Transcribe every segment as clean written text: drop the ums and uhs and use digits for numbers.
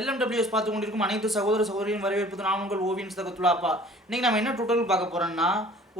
LMWS பார்த்து கொண்டிருக்கும் அனைத்து சகோதர சகோதரியும் வரவேற்பது நான் உங்கள் ஓவியன் சகத்துலாப்பா. இன்னைக்கு நம்ம என்ன டுட்டோரியல் பார்க்க போறோம்னா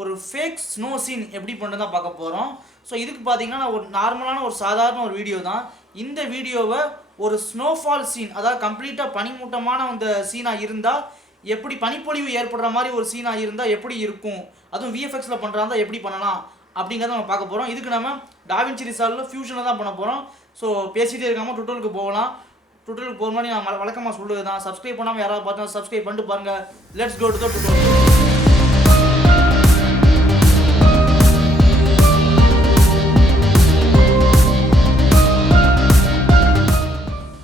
ஒரு ஃபேக் ஸ்னோ சீன் எப்படி பண்ணுறதா பார்க்க போகிறோம். ஸோ இதுக்கு பார்த்தீங்கன்னா ஒரு நார்மலான ஒரு சாதாரண ஒரு வீடியோ தான். இந்த வீடியோவை ஒரு ஸ்னோஃபால் சீன், அதாவது கம்ப்ளீட்டாக பனிமூட்டமான அந்த சீனாக இருந்தால் எப்படி, பனிப்பொழிவு ஏற்படுற மாதிரி ஒரு சீனாக இருந்தால் எப்படி இருக்கும், அதுவும் விஎஃப்எக்ஸில் பண்ணுறாங்க எப்படி பண்ணலாம் அப்படிங்கிறத நம்ம பார்க்க போகிறோம். இதுக்கு நம்ம டாவின்சி ரிசால்வில் ஃபியூஷனை தான் பண்ண போகிறோம். ஸோ பேசிகிட்டே இருக்காமல் டுட்டோரியலுக்கு போகலாம். டுட்டோரியல் போகிற மாதிரி நான் வழக்கமாக சொல்லுவது தான். சப்ஸ்கிரைப் பண்ணாமல் யாராவது பார்த்தா சப்ஸ்கிரைப் பண்ணிட்டு பாருங்கள். Let's go to the tutorial.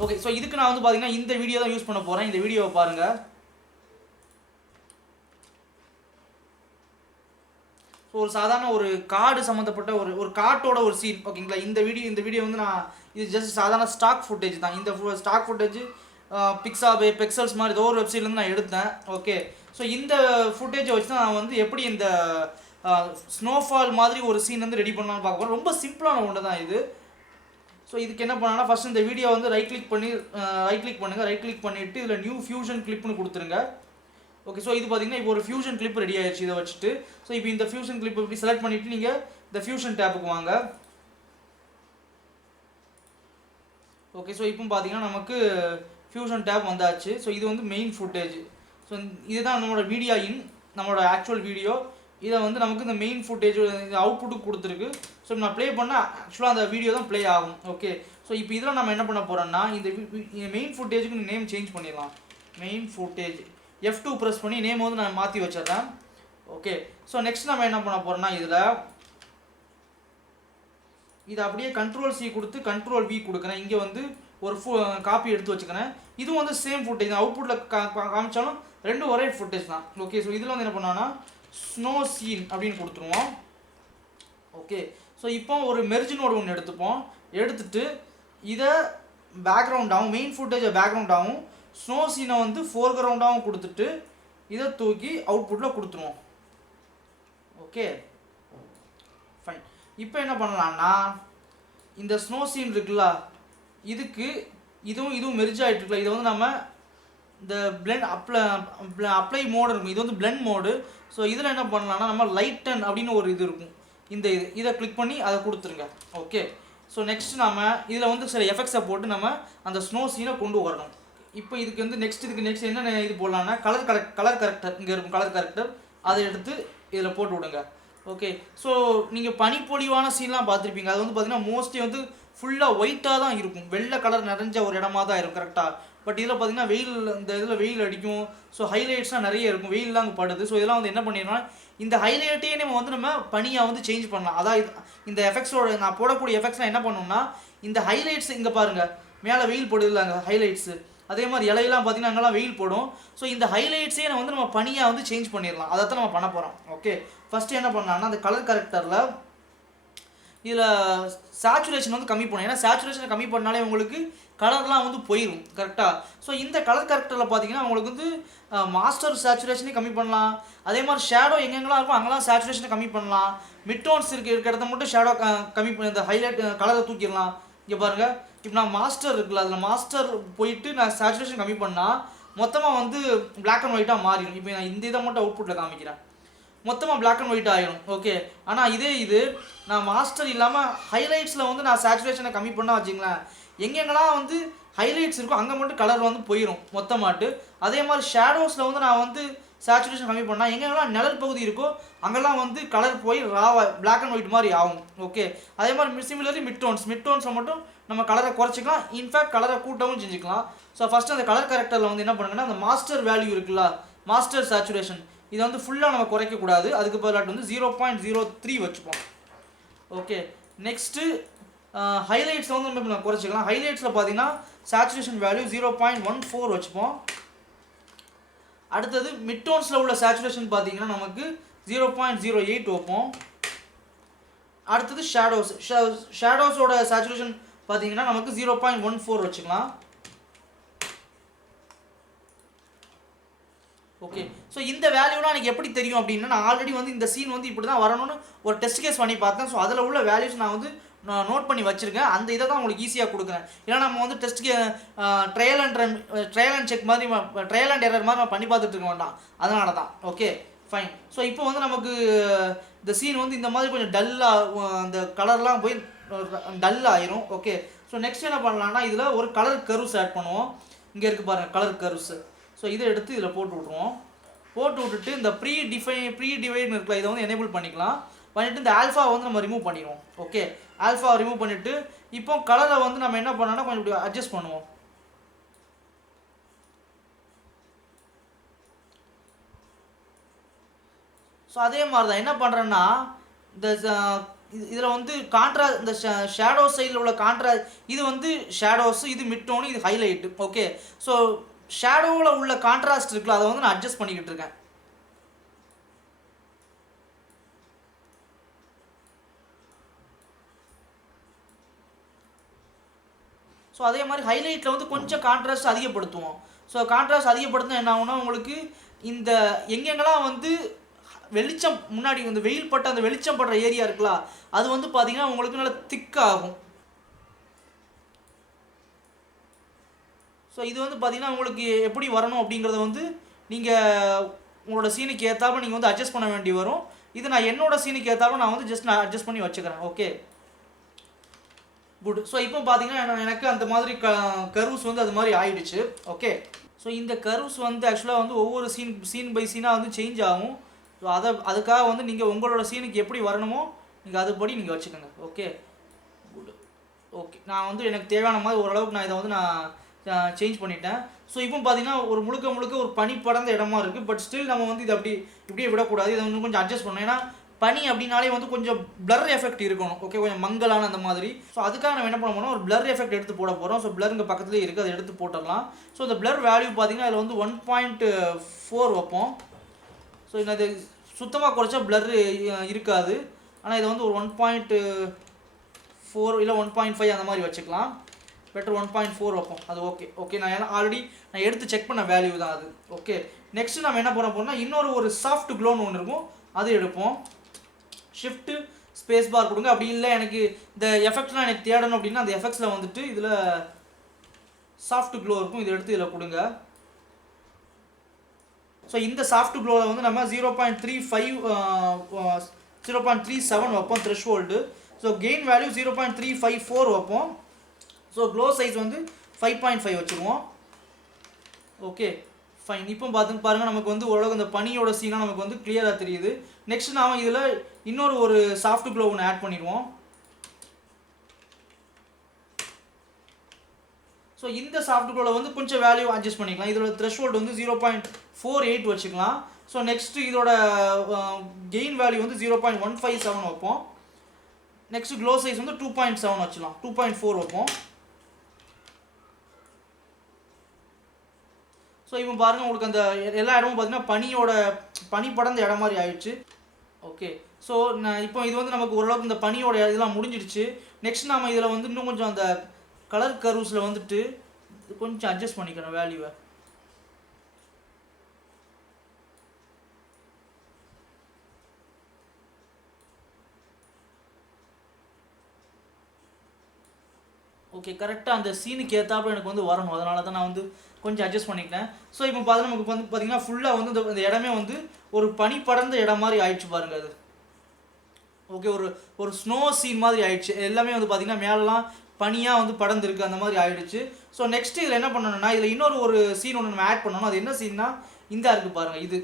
Okay, so இதுக்கு நான் வந்து பார்த்தீங்கன்னா இந்த வீடியோ தான் யூஸ் பண்ண போகிறேன். இந்த வீடியோவை பாருங்கள். ஸோ ஒரு சாதாரண ஒரு காடு சம்மந்தப்பட்ட ஒரு காட்டோட ஒரு சீன், ஓகேங்களா. இந்த வீடியோ வந்து நான் இது ஜஸ்ட் சாதாரண ஸ்டாக் ஃபுட்டேஜ் தான். இந்த ஸ்டாக் ஃபுட்டேஜ் பிக்ஸாபே பெக்சல்ஸ் மாதிரி ஏதோ ஒரு வெப்சைட்லேருந்து நான் எடுத்தேன். ஓகே, ஸோ இந்த ஃபுட்டேஜை வச்சு தான் நான் வந்து எப்படி இந்த ஸ்னோஃபால் மாதிரி ஒரு சீன் வந்து ரெடி பண்ணலாம்னு பார்க்க போகிறேன். ரொம்ப சிம்பிளான ஒன்று தான் இது. ஸோ இதுக்கு என்ன பண்ணால் ஃபஸ்ட் இந்த வீடியோ வந்து ரைட் கிளிக் பண்ணுங்கள். ரைட் கிளிக் பண்ணிவிட்டு இதில் நியூ ஃபியூஷன் கிளிப்னு கொடுத்துருங்க. ஓகே, ஸோ இது பார்த்தீங்கன்னா இப்போ ஒரு ஃபியூஷன் கிளிப் ரெடி ஆயிடுச்சு இதை வச்சுட்டு. ஸோ இப்போ இந்த ஃபியூஷன் கிளிப் இப்படி செலக்ட் பண்ணிவிட்டு நீங்கள் இந்த ஃபியூஷன் டேப்புக்கு வாங்க. ஓகே, ஸோ இப்போ பார்த்தீங்கன்னா நமக்கு ஃபியூஷன் டேப் வந்தாச்சு. ஸோ இது வந்து மெயின் ஃபுட்டேஜ். ஸோ இதுதான் நம்மளோட நம்மளோட ஆக்சுவல் வீடியோ. இதை வந்து நமக்கு இந்த மெயின் ஃபுட்டேஜ் அவுட்புட்டுக்கு கொடுத்துருக்கு. ஸோ நான் ப்ளே பண்ணால் ஆக்சுவலாக அந்த வீடியோ தான் ப்ளே ஆகும். ஓகே, ஸோ இப்போ இதில் நம்ம என்ன பண்ண போகிறோம்னா இந்த மெயின் ஃபுட்டேஜுக்கு நேம் சேஞ்ச் பண்ணிடலாம். மெயின் ஃபுட்டேஜ் F2 ப்ரெஸ் பண்ணி நேம் வந்து நான் மாற்றி வச்சிடுறேன். ஓகே, ஸோ நெக்ஸ்ட் நம்ம என்ன பண்ண போகிறோம்னா இதை அப்படியே Ctrl+C கொடுத்து Ctrl+V கொடுக்குறேன். இங்கே வந்து ஒரு காப்பி எடுத்து வச்சுக்கிறேன். இதுவும் வந்து சேம் ஃபுட்டேஜ் தான். அவுட்புட்டில் காமிச்சாலும் ரெண்டும் ஒரே ஃபுட்டேஜ் தான். ஓகே, ஸோ இதில் வந்து என்ன பண்ணோன்னா ஸ்னோ சீன் அப்படின்னு கொடுத்துருவோம். ஓகே, ஸோ இப்போ ஒரு மெர்ஜ் நோடு ஒன்று எடுத்துட்டு இதை பேக்ரவுண்டாகவும் மெயின் ஃபுட்டேஜை பேக்ரவுண்டாகவும் ஸ்னோ சீனை வந்து ஃபோர்கிரவுண்டாகவும் கொடுத்துட்டு இதை தூக்கி அவுட்புட்டில் கொடுத்துருவோம். Okay, fine. இப்போ என்ன பண்ணலான்னா இந்த ஸ்னோ சீன் இருக்குல்ல, இதுக்கு இதுவும் மெர்ஜ் ஆகிட்டு இருக்குல்ல, இதை வந்து நம்ம இந்த அப்ளை மோடு இருக்கும். இது வந்து பிளெண்ட் மோடு. ஸோ இதில் என்ன பண்ணலாம்னா நம்ம லைட்டன் அப்படின்னு ஒரு இது இருக்கும். இதை கிளிக் பண்ணி அதை கொடுத்துருங்க. ஓகே, ஸோ நெக்ஸ்ட் நம்ம இதில் வந்து சில எஃபெக்ட்ஸை போட்டு நம்ம அந்த ஸ்னோ சீனை கொண்டு வரணும். இப்போ இதுக்கு வந்து நெக்ஸ்ட் என்ன இது போடலான்னா கலர் கரெக்டர் இங்கே இருக்கும். கலர் கரெக்டர் அதை எடுத்து இதில் போட்டு விடுங்க. ஓகே, ஸோ நீங்கள் பனிப்பொழிவான சீன்லாம் பார்த்துருப்பீங்க. அது வந்து பார்த்தீங்கன்னா மோஸ்ட்லி வந்து ஃபுல்லாக ஒயிட்டாக தான் இருக்கும். வெள்ளை கலர் நிறைஞ்ச ஒரு இடமா தான் இருக்கும் கரெக்டாக. பட் இதில் பார்த்தீங்கன்னா இந்த இதில் வெயில் அடிக்கும். ஸோ ஹைலைட்ஸ்லாம் நிறைய இருக்கும். வெயிலெலாம் அங்கே படுது. ஸோ இதெல்லாம் வந்து என்ன பண்ணிடலாம், இந்த ஹைலைட்டையே நம்ம பனியாக வந்து சேஞ்ச் பண்ணலாம். அதாவது இந்த எஃபெக்ட்ஸோட நான் போடக்கூடிய எஃபெக்ட்ஸ்லாம் என்ன பண்ணணும்னா இந்த ஹைலைட்ஸ் இங்கே பாருங்கள், மேலே வெயில் போடுதில்ல அங்கே ஹைலைட்ஸு, அதே மாதிரி இலையெல்லாம் பார்த்தீங்கன்னா அங்கெல்லாம் வெயில் போடும். ஸோ இந்த ஹைலைட்ஸே நம்ம பனியாக வந்து சேஞ்ச் பண்ணிடலாம். அதை தான் நம்ம பண்ண போகிறோம். ஓகே, ஃபஸ்ட்டு என்ன பண்ணலாம்னா அந்த கலர் கரெக்டரில் இதில் சேச்சுரேஷன் வந்து கம்மி பண்ணணும். ஏன்னா சேச்சுரேஷனை கம்மி பண்ணாலே உங்களுக்கு கலர்லாம் வந்து போயிடும் கரெக்டாக. ஸோ இந்த கலர் கரெக்டரில் பார்த்தீங்கன்னா உங்களுக்கு வந்து மாஸ்டர் சேச்சுரேஷனே கம்மி பண்ணலாம். அதே மாதிரி ஷேடோ எங்கெங்கெல்லாம் இருக்கும் அங்கெல்லாம் சேச்சுரேஷனை கம்மி பண்ணலாம். மிட்டோன்ஸ் இருக்க இடத்த மட்டும் ஷேடோ கம்மி பண்ணி இந்த ஹைலைட் கலரை தூக்கிடலாம். இங்கே பாருங்கள், இப்போ நான் மாஸ்டர் இருக்குல்ல, அதில் மாஸ்டர் போயிட்டு நான் சேச்சுரேஷன் கம்மி பண்ணால் மொத்தமாக வந்து பிளாக் அண்ட் ஒயிட்டாக மாறிடும். இப்போ நான் இந்த இதை மட்டும் அவுட்புட்டில் காமிக்கிறேன். மொத்தமாக பிளாக் அண்ட் ஒயிட் ஆகிடும். ஓகே, ஆனால் இது நான் மாஸ்டர் இல்லாமல் ஹைலைட்ஸில் வந்து நான் சேச்சுரேஷனை கம்மி பண்ணால் வச்சுங்களேன், எங்கெங்கெல்லாம் வந்து ஹைலைட்ஸ் இருக்கும் அங்கே மட்டும் கலர் வந்து போயிடும் மொத்தமாட்டு. அதே மாதிரி ஷேடோஸில் வந்து நான் வந்து சேச்சுரேஷன் கம்மி பண்ணால் எங்கெங்கெல்லாம் நிழல் பகுதி இருக்கோ அங்கெல்லாம் வந்து கலர் போய் பிளாக் அண்ட் ஒயிட் மாதிரி ஆகும். ஓகே, அதே மாதிரி சிமிலர்லி மிட்டோன்ஸை மட்டும் நம்ம கலரை குறைச்சிக்கலாம். இன்ஃபேக்ட் கலரை கூட்டவும் செஞ்சுக்கலாம். ஸோ ஃபஸ்ட்டு அந்த கலர் கரெக்டரில் வந்து என்ன பண்ணுங்கன்னா அந்த மாஸ்டர் வேல்யூ இருக்குல்ல, மாஸ்டர் சேச்சுரேஷன், இதை வந்து ஃபுல்லாக நம்ம குறைக்கக்கூடாது. அதுக்கு பதிலாக வந்து 0.03 வச்சுப்போம். ஓகே, நெக்ஸ்ட்டு ஹைலைட்ஸை வந்து நம்ம குறைச்சிக்கலாம். ஹைலைட்ஸில் பார்த்தீங்கன்னா சேச்சுரேஷன் வேல்யூ 0.14 வச்சுப்போம். அடுத்தது மிட்டோன்ஸில் உள்ள சேச்சுரேஷன் பார்த்தீங்கன்னா நமக்கு 0.08 வைப்போம். அடுத்தது ஷேடோஸோட சேச்சுரேஷன் பார்த்தீங்கன்னா நமக்கு 0.14 வச்சுக்கலாம். ஓகே, ஸோ இந்த வேல்யூலாம் எனக்கு எப்படி தெரியும் அப்படின்னா, நான் ஆல்ரெடி வந்து இந்த சீன் வந்து இப்படி தான் வரணும்னு ஒரு டெஸ்ட் கேஸ் பண்ணி பார்த்தேன். ஸோ அதில் உள்ள வேல்யூஸ் நான் வந்து நான் நோட் பண்ணி வச்சுருக்கேன். அந்த இதை தான் உங்களுக்கு ஈஸியாக கொடுக்குறேன். ஏன்னா நம்ம வந்து டெஸ்ட்டுக்கு ட்ரையல் அண்ட் செக் மாதிரி ட்ரையல் அண்ட் எரர் மாதிரி நம்ம பண்ணி பார்த்துட்டு இருக்க வேண்டாம். அதனால தான். Okay fine. ஸோ இப்போ வந்து நமக்கு இந்த சீன் வந்து இந்த மாதிரி கொஞ்சம் டல்லாக அந்த கலர்லாம் போய் டல் ஆயிரும். ஓகே ஸோ நெக்ஸ்ட் என்ன பண்ணலாம்னா இதில் ஒரு கலர் கர்வ்ஸ் ஆட் பண்ணுவோம். இங்கே இருக்குது பாருங்கள் கலர் கர்வ்ஸு. ஸோ இதை எடுத்து இதில் போட்டு விட்ருவோம். போட்டு விட்டுட்டு இந்த ப்ரீ டிவைட்னு இருக்குல்ல, இதை வந்து எனேபிள் பண்ணிக்கலாம். பண்ணிவிட்டு இந்த ஆல்ஃபா வந்து நம்ம ரிமூவ் பண்ணிடுவோம். ஓகே ஆல்ஃபா ரிமூவ் பண்ணிவிட்டு இப்போ கலரை வந்து நம்ம என்ன பண்ணோம்னா கொஞ்சம் இப்படி அட்ஜஸ்ட் பண்ணுவோம். ஸோ அதே மாதிரி தான் என்ன பண்ணுறேன்னா இந்த இதில் வந்து கான்ட்ராஸ்ட் இந்த ஷேடோ சைடில் உள்ள கான்ட்ராஸ்ட் இது வந்து ஷேடோஸு, இது மிட்டோனு, இது ஹைலைட்டு. ஓகே ஸோ ஷேடோவில் உள்ள கான்ட்ராஸ்ட் இருக்குல்ல அதை வந்து நான் அட்ஜஸ்ட் பண்ணிக்கிட்டு இருக்கேன். ஸோ அதே மாதிரி ஹைலைட்டில் வந்து கொஞ்சம் கான்ட்ராஸ்ட் அதிகப்படுத்துவோம். ஸோ கான்ட்ராஸ்ட் அதிகப்படுத்தினா என்ன ஆகும்னா உங்களுக்கு இந்த எங்கெங்கெல்லாம் வந்து வெளிச்சம் முன்னாடி வந்து வெயில் பட்ட அந்த வெளிச்சம் படுற ஏரியா இருக்குல்ல அது வந்து பார்த்தீங்கன்னா உங்களுக்கு நல்லா திக்காகும். ஸோ இது வந்து பார்த்தீங்கன்னா உங்களுக்கு எப்படி வரணும் அப்படிங்கிறத வந்து நீங்கள் உங்களோட சீனுக்கு ஏற்றாப்புல நீங்கள் வந்து அட்ஜஸ்ட் பண்ண வேண்டி வரும். இது நான் என்னோட சீனுக்கு ஏற்றாப்புல நான் வந்து நான் அட்ஜஸ்ட் பண்ணி வச்சுக்கிறேன். Okay good. ஸோ இப்போ பார்த்தீங்கன்னா எனக்கு அந்த மாதிரி கர்வ்ஸ் வந்து அது மாதிரி ஆயிடுச்சு. ஓகே ஸோ இந்த கர்வ்ஸ் வந்து ஆக்சுவலாக வந்து ஒவ்வொரு சீன் பை சீனாக வந்து சேஞ்ச் ஆகும். ஸோ அதுக்காக வந்து நீங்கள் உங்களோட சீனுக்கு எப்படி வரணுமோ நீங்கள் அதுபடி நீங்கள் வச்சுக்கோங்க. Okay good. ஓகே நான் வந்து எனக்கு தேவையான மாதிரி ஓரளவுக்கு நான் இதை வந்து நான் சேஞ்ச் பண்ணிட்டேன். ஸோ இப்போ பார்த்தீங்கன்னா ஒரு முழுக்க ஒரு பனி படர்ந்த இடமா இருக்குது. பட் ஸ்டில் நம்ம வந்து இதை இப்படியே விடக்கூடாது. இதை வந்து கொஞ்சம் அட்ஜஸ்ட் பண்ணணும். ஏன்னா பனி அப்படின்னாலே வந்து கொஞ்சம் பிளர் எஃபெக்ட் இருக்கணும். ஓகே கொஞ்சம் மங்கலான அந்த மாதிரி. ஸோ அதுக்காக நம்ம என்ன பண்ண போகிறோம் ஒரு பிளர் எஃபெக்ட் எடுத்து போட போகிறோம். ஸோ பிளர் இங்கே பக்கத்துலேயே இருக்குது, அதை எடுத்து போட்டுடலாம். ஸோ இந்த பிளர் வேல்யூ பார்த்தீங்கன்னா அதில் வந்து 1.4 வைப்போம். ஸோ இது சுத்தமாக குறைச்சா பிளர் இருக்காது. ஆனால் இதை வந்து ஒரு 1.4 இல்லை 1.5 அந்த மாதிரி வச்சுக்கலாம். பெட்டர் 1.4 வைப்போம். அது ஓகே நான் ஆல்ரெடி நான் எடுத்து செக் பண்ண வேல்யூ தான் அது. ஓகே நெக்ஸ்ட் நம்ம என்ன பண்ண போகிறோம்னா இன்னொரு ஒரு சாஃப்ட் க்ளோன்னு ஒன்று இருக்கும், அது எடுப்போம். ஷிஃப்ட்டு ஸ்பேஸ் பார் கொடுங்க. அப்படி இல்லை எனக்கு இந்த எஃபெக்ட்லாம் எனக்கு தேடணும் அப்படின்னா அந்த எஃபெக்ட்ஸில் வந்துட்டு இதில் சாஃப்ட் க்ளோ இருக்கும், இதை எடுத்து இதில் கொடுங்க. ஸோ இந்த சாஃப்ட் க்ளோவில் வந்து நம்ம 0.37 வைப்போம் த்ரெஷ்ஹோல்டு. ஸோ கெயின் வேல்யூ 0.354 வைப்போம். ஸோ க்ளோ சைஸ் வந்து 5.5 வச்சுருவோம். Okay fine. இப்போ பாருங்கள் நமக்கு வந்து ஓரளவுக்கு இந்த பனியோட சீனாக நமக்கு வந்து கிளியராக தெரியுது. நெக்ஸ்ட் நாம் இதில் இன்னொரு ஒரு சாஃப்ட் க்ளோ ஒன்று ஆட் பண்ணிடுவோம். ஸோ இந்த சாஃப்ட் க்ளோவில் வந்து கொஞ்சம் வேல்யூ அட்ஜஸ்ட் பண்ணிக்கலாம். இதோட த்ரெஷ்ஹோல்டு வந்து 0.48 வச்சுக்கலாம். ஸோ நெக்ஸ்ட்டு இதோட கெயின் வேல்யூ வந்து 0.157 வைப்போம். நெக்ஸ்ட் க்ளோ சைஸ் வந்து 2.7 வச்சுக்கலாம். 2.4 வைப்போம். ஸோ இப்போ பாருங்கள் உங்களுக்கு அந்த எல்லா இடமும் பார்த்தீங்கன்னா பனி படர்ந்த இடம் மாதிரி ஆயிடுச்சு. ஓகே ஸோ இப்போ இது வந்து நமக்கு ஓரளவுக்கு இந்த பனியோட இதெல்லாம் முடிஞ்சிடுச்சு. நெக்ஸ்ட் நம்ம இதில் வந்து இன்னும் கொஞ்சம் அந்த கலர் கர்வ்ஸில் வந்துட்டு கொஞ்சம் அட்ஜஸ்ட் பண்ணிக்கிறோம் வேல்யூவை. ஓகே கரெக்டாக அந்த சீனுக்கு ஏற்றாப்புல எனக்கு வந்து வரணும். அதனால தான் நான் வந்து கொஞ்சம் அட்ஜஸ்ட் பண்ணிக்கிட்டேன். ஸோ இப்போ பார்த்தா நமக்கு வந்து பார்த்திங்கன்னா ஃபுல்லாக வந்து இந்த இடமே வந்து ஒரு பனி படர்ந்த இடம் மாதிரி ஆயிடுச்சு பாருங்கள் அது. ஓகே ஒரு ஸ்னோ சீன் மாதிரி ஆயிடுச்சு. எல்லாமே வந்து பார்த்திங்கன்னா மேலெலாம் பனியாக வந்து படர்ந்துருக்கு அந்த மாதிரி ஆயிடுச்சு. ஸோ நெக்ஸ்ட் இதில் என்ன பண்ணணும்னா இதில் இன்னொரு ஒரு சீன் ஒன்று நம்ம ஆட் பண்ணணும். அது என்ன சீன்னா இந்த இருக்குது பாருங்கள், இது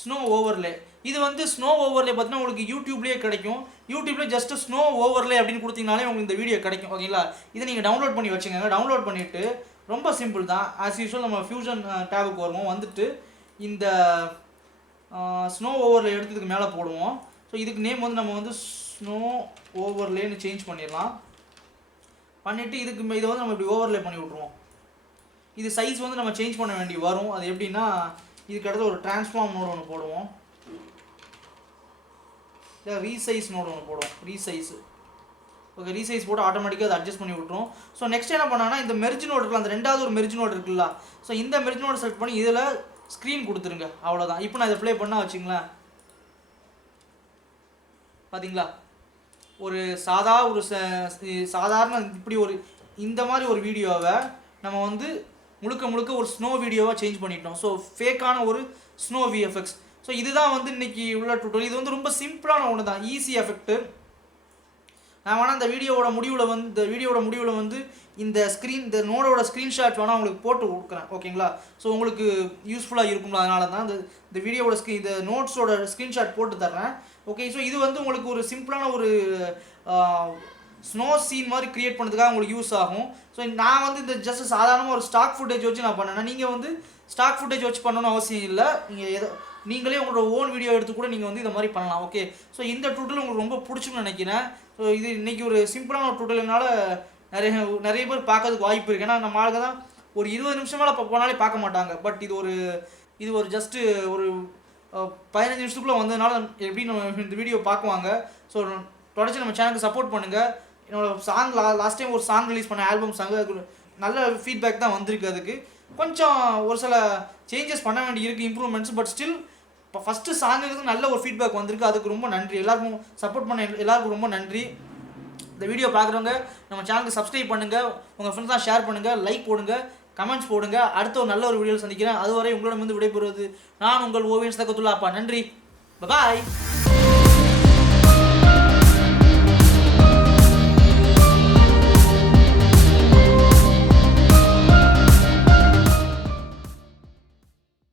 ஸ்னோ ஓவர்லே. இது வந்து ஸ்னோ ஓவர்லே பார்த்தீங்கன்னா உங்களுக்கு யூடியூப்லேயே கிடைக்கும். யூடியூப்லேயே ஜஸ்ட் ஸ்னோ ஓவர்லே அப்படின்னு கொடுத்தீங்கனாலே உங்களுக்கு இந்த வீடியோ கிடைக்கும். ஓகேங்களா, இதை நீங்கள் டவுன்லோட் பண்ணி வச்சுக்கோங்க. டவுன்லோட் பண்ணிவிட்டு ரொம்ப சிம்பிள் தான், ஆஸ் யூஸ்வல் நம்ம ஃபியூஷன் டேபுக்கு வருவோம். வந்துட்டு இந்த ஸ்னோ ஓவர்லே எடுத்ததுக்கு மேலே போடுவோம். ஸோ இதுக்கு நேம் வந்து நம்ம வந்து ஸ்னோ ஓவர்லேன்னு சேஞ்ச் பண்ணிடலாம். பண்ணிவிட்டு இதை வந்து நம்ம இப்படி ஓவர்லே பண்ணி விட்ருவோம். இது சைஸ் வந்து நம்ம சேஞ்ச் பண்ண வேண்டி வரும். அது எப்படின்னா இதுக்கு அடுத்து ஒரு டிரான்ஸ்ஃபார்ம் நோடு ஒன்று போடுவோம், இல்லை ரீசைஸ் நோடு ஒன்று போடுவோம். ரீசைஸு ஓகே, ரீசைஸ் போட்டு ஆட்டோமேட்டிக்காக அதை அட்ஜஸ்ட் பண்ணி விட்ருவோம். ஸோ நெக்ஸ்ட் என்ன பண்ணாங்கன்னா இந்த மெர்ஜ் நோடு இருக்குல்ல, அந்த ரெண்டாவது ஒரு மெர்ஜ் நோடு இருக்குல்ல, ஸோ இந்த மெர்ஜ் நோடு செலக்ட் பண்ணி இதில் ஸ்க்ரீன் கொடுத்துருங்க. அவ்வளோதான். இப்போ நான் இதை ப்ளே பண்ணால் வச்சுங்களேன், பார்த்தீங்களா ஒரு சாதாரண இப்படி ஒரு இந்த மாதிரி ஒரு வீடியோவை நம்ம வந்து முழுக்க ஒரு ஸ்னோ வீடியோவாக சேஞ்ச் பண்ணிட்டோம். ஸோ ஃபேக்கான ஒரு ஸ்னோ விஎஃப்எக்ஸ். ஸோ இதுதான் வந்து இன்றைக்கி உள்ள டுட்டோரியல். இது வந்து ரொம்ப சிம்பிளான ஒன்று தான், ஈஸி எஃபெக்ட்டு. நான் வேணால் இந்த வீடியோவோட முடிவில் வந்து இந்த நோடோட ஸ்க்ரீன்ஷாட் வேணால் உங்களுக்கு போட்டு கொடுக்குறேன், ஓகேங்களா? ஸோ உங்களுக்கு யூஸ்ஃபுல்லாக இருக்கும்ல, அதனால தான் இந்த வீடியோவோட இந்த நோட்ஸோட ஸ்க்ரீன்ஷாட் போட்டு தர்றேன். ஓகே, ஸோ இது வந்து உங்களுக்கு ஒரு சிம்பிளான ஒரு ஸ்னோ சீன் மாதிரி க்ரியேட் பண்ணுறதுக்காக உங்களுக்கு யூஸ் ஆகும். ஸோ நான் வந்து இந்த ஜஸ்ட் சாதாரணமாக ஒரு ஸ்டாக் ஃபுட்டேஜ் வச்சு நான் பண்ணேன்னா, நீங்கள் வந்து ஸ்டாக் ஃபுட்டேஜ் வச்சு பண்ணணும்னு அவசியம் இல்லை. நீங்களே உங்களோட ஓன் வீடியோ எடுத்து கூட நீங்கள் வந்து இதை மாதிரி பண்ணலாம். ஓகே, ஸோ இந்த டுட்டோரியல் உங்களுக்கு ரொம்ப பிடிச்சுன்னு நினைக்கிறேன். ஸோ இது இன்றைக்கி ஒரு சிம்பிளான ஒரு டுட்டோரியல்னால நிறைய பேர் பார்க்கறதுக்கு வாய்ப்பு இருக்குது. ஏன்னா நம்ம ஆளுங்க தான் ஒரு 20 நிமிஷம் மேலே போனாலே பார்க்க மாட்டாங்க. பட் இது ஒரு ஜஸ்ட்டு ஒரு 15 நிமிஷத்துக்குள்ளே வந்ததுனால எப்படி நம்ம இந்த வீடியோ பார்க்குவாங்க. ஸோ தொடர்ச்சி நம்ம சேனலுக்கு சப்போர்ட் பண்ணுங்கள். என்னோடய சாங் லாஸ்ட் டைம் ஒரு சாங் ரிலீஸ் பண்ண ஆல்பம் சாங், அதுக்கு நல்ல ஃபீட்பேக் தான் வந்திருக்கு. அதுக்கு கொஞ்சம் ஒரு சில சேஞ்சஸ் பண்ண வேண்டி இருக்குது, இம்ப்ரூவ்மெண்ட்ஸ். பட் ஸ்டில் இப்போ ஃபஸ்ட்டு சாங்குக்கு நல்ல ஒரு ஃபீட்பேக் வந்திருக்கு. அதுக்கு ரொம்ப நன்றி. எல்லாருக்கும் சப்போர்ட் பண்ண எல்லாருக்கும் ரொம்ப நன்றி. இந்த வீடியோ பார்க்குறவங்க நம்ம சேனலுக்கு சப்ஸ்கிரைப் பண்ணுங்கள், உங்கள் ஃப்ரெண்ட்ஸாக ஷேர் பண்ணுங்கள், லைக் போடுங்க, கமெண்ட்ஸ் போடுங்க. அடுத்த ஒரு நல்ல ஒரு வீடியோவில் சந்திக்கிறேன். அதுவரை உங்களிடம் வந்து விடைபெறுவது நான் உங்கள் ஓவியன் சதகத்துல்லா. நன்றி, பாய்.